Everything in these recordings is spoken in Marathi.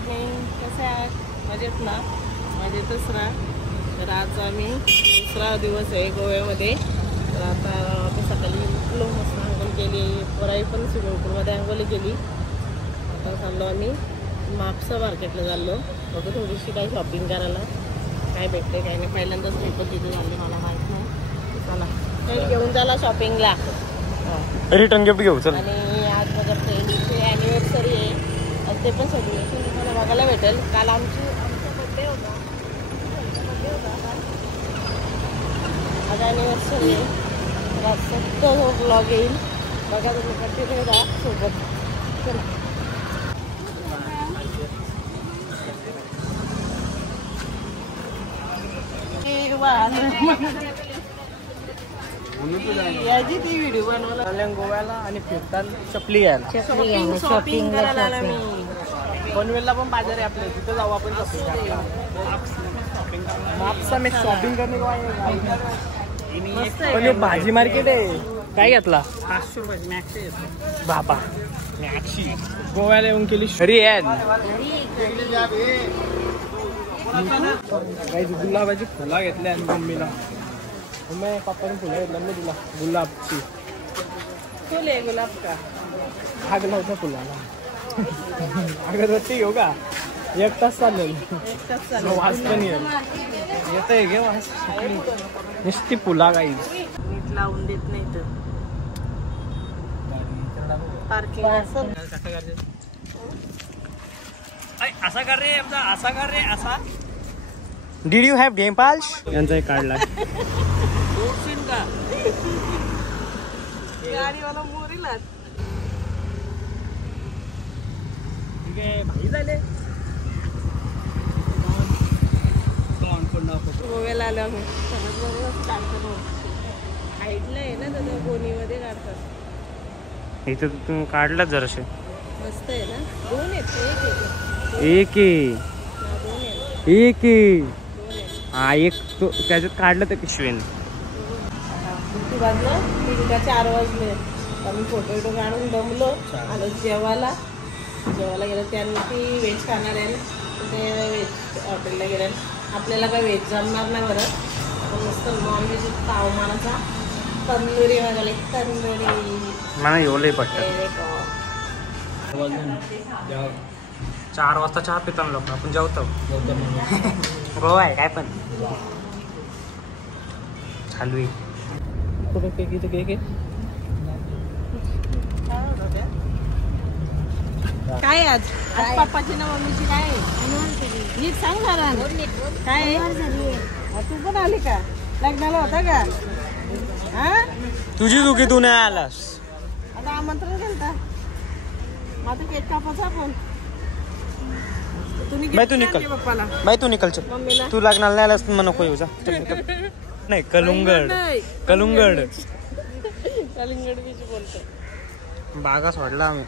मॉर्निंग. कसे आहात? मजेत ना? मजेतच राहा. तर आज आम्ही दुसरा दिवस आहे गोव्यामध्ये. तर आता सकाळी उठलो, मस्त आंघोळ केली, पोराई पण स्विमिंग पूलमध्ये आंघोळ केली. आता चाललो आम्ही मापसा मार्केटला चाललो. बघू थोडीशी काही शॉपिंग करायला, काय भेटते काय नाही. पहिल्यांदाच मी पण तिथे झाले, मला माहीत नाही. चला काही घेऊन झाला शॉपिंगला. रिटर्न गिफ्ट घेऊ चल. आणि आज बघा फ्रेंड्सची ॲनिव्हर्सरी आहे, ते पण सेलिब्रेशन तुम्हाला बघायला भेटेल. काल आमचा बड्डे होता, आज ॲनिव्हर्सरी आहे. तर आज सगळं ब्लॉग येईल बघा, तुम्ही कंटिन्यू राहा सोबत. चला याची ती व्हिडिओ बनवला गोव्याला आणि फिरताना चपली यायला शॉपिंग करायला आला मी. पनवेलला पण बाजार आहे आपल्या, तिथं जाऊ आपण. मापसा में शॉपिंग करणे पण हे भाजी मार्केट आहे. काय घेतला? 500 रुपये मॅक्सी बाबा. मॅक्सी गोव्याला येऊन केली शरी ॲड. काही गुलाबाची फुला घेतल्या आणि मम्मीला. मम्मी पप्पाने फुलं घेतलं मी तुला गुलाबची. फुले गुलाब का आग लावता फुलाला. अगरबत्ती घेऊ का? 1 तास चालेल. वास पण येत आहे घे वास. नुसती फुला काही नीट लावून देत नाही तर पार्किंग असं. असा कर रे, असा कर रे, असा. Did you have Dimples? यांचा एक काढला. का गाडीवाला मोरीला ठीक आहे भाई झाले. गोव्याला आलो आम्ही. हाईटला आहे ना, तर गोणीमध्ये काढतात. इथं तू काढलाच जराशे. मस्त आहे ना. 2 आहेत. एक हा एक तो त्याच्यात काढलं तर पिशवेन. किती वाजलं? 4 वाजले. आम्ही फोटो काढून दमलो. आलो जेवायला गेलं. त्यांनी व्हेज खाणार आहे, ते व्हेज हॉटेलला गेलं. आपल्याला काय व्हेज जमणार नाही बरं. आपण मस्त नॉनव्हेज तावमानाचा तंदुरी वगैरे. तंदुरी मला एवढंही पटतं. 4 वाजता चहा पिताना लोक आपण जेवतो. गोवा आहे काय पण चालू आहे. काय आज पप्पाची ना मम्मीची काय नीट सांग जरा. काय तू पण आली का? लग्नाला होता का? हा तुझी चुकी तू नाही आलास. आता आमंत्रण दिलं का? आता केक कापायचा आपण. बाई तू निकल, बाई तू निकल. चल तू लग्नाला नाही आलास मग नको येऊ जा. नाही कलुंगड बीच बोलतो. बागा सोडला आम्ही.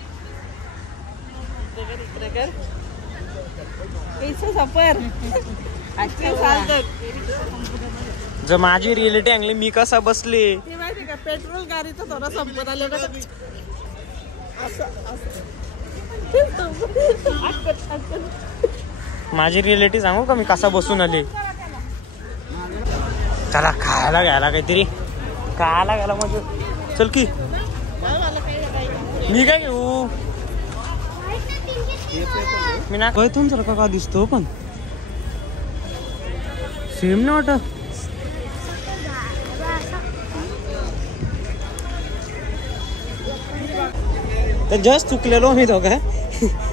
जर माझी रिअलिटी अंगली मी कसा बसले ते माहिती का? पेट्रोल गाडीचं थोडं संपत आलं ना. माझी रिअलिटी सांगू का मी कसा बसून आले? चला खायला घ्यायला काहीतरी. खायला घ्यायला म्हणजे चल की. मी काय घेऊ? मी ना कळतून जर का दिसतो पण सेम ना वाटत. तर जस्ट चुकलेलो आम्ही दोघं.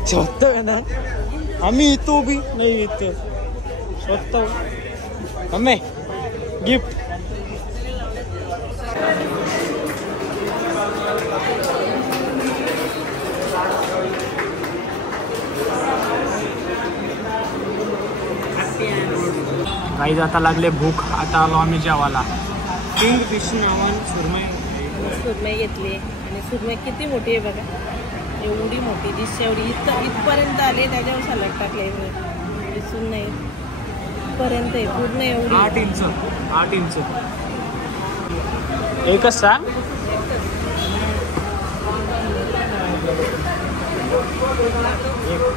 स्वतः ना आम्ही येतो बी नाही येतो. स्वतः मम्मी गिफ्ट. काही जाता लागले भूक. आता आलो आम्ही जेवायला. किंग फिश नावान सुरमई घेतली. आणि सुरमई किती मोठी आहे बघा. एवढी मोठी डिश. एवढी इथपर्यंत आले. त्याच्यावर सलाड टाकले. दिसून नाही इथपर्यंत आहे पूर्ण. एवढी 8 इंच एकच सांग. एक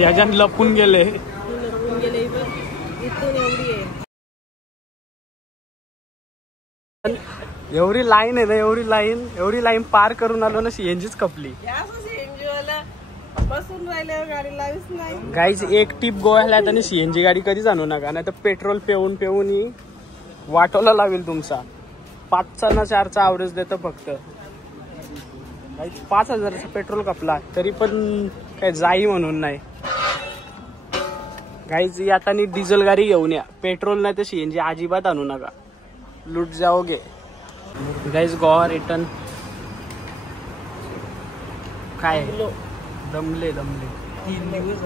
याच्यात लपून गेले. लपून गेले इथून एवढी आहे. एवढी लाईन आहे ना, एवढी लाईन पार करून आलो ना, सीएनजीच कपली. बसून राहिल्यावर गाडी लावीच नाही. गाईज एक टिप गोव्याला आणि सीएनजी गाडी कधीच आणू नका, नाही तर पेट्रोल पेऊन ही वाटोला लावेल तुमचा. 5चा ना 4चा ॲव्हरेज देतं फक्त. 5,000चा पेट्रोल कपला तरी पण काय जाई म्हणून नाही. गाईज आता डिझेल गाडी घेऊन या, पेट्रोल नाही तर सीएनजी अजिबात आणू नका, लूट जाओगे. Guys Goa return. काय दमले 3 दिवस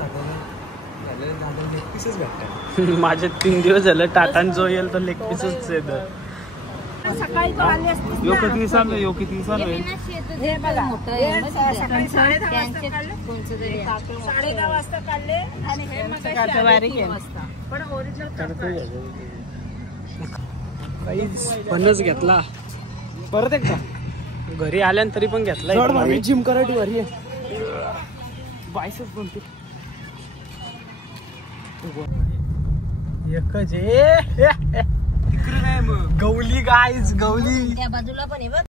माझे 3 दिवस झालं. टाटान जो येईल तो लेग पीसच येत. सकाळी तो आले असते. यो किती चालू आहे? हे बघा, सकाळी 10:30 वाजता काढले आणि हे मगाशी बारीक वाजता. पण ओरिजिनल फणस घेतला परत एकदा घरी आल्यानंतर तरी पण घेतला. जिम करायची घरी बायसेप बनते एकच. गवली गाईज, गवली त्या बाजूला पण आहे बघ.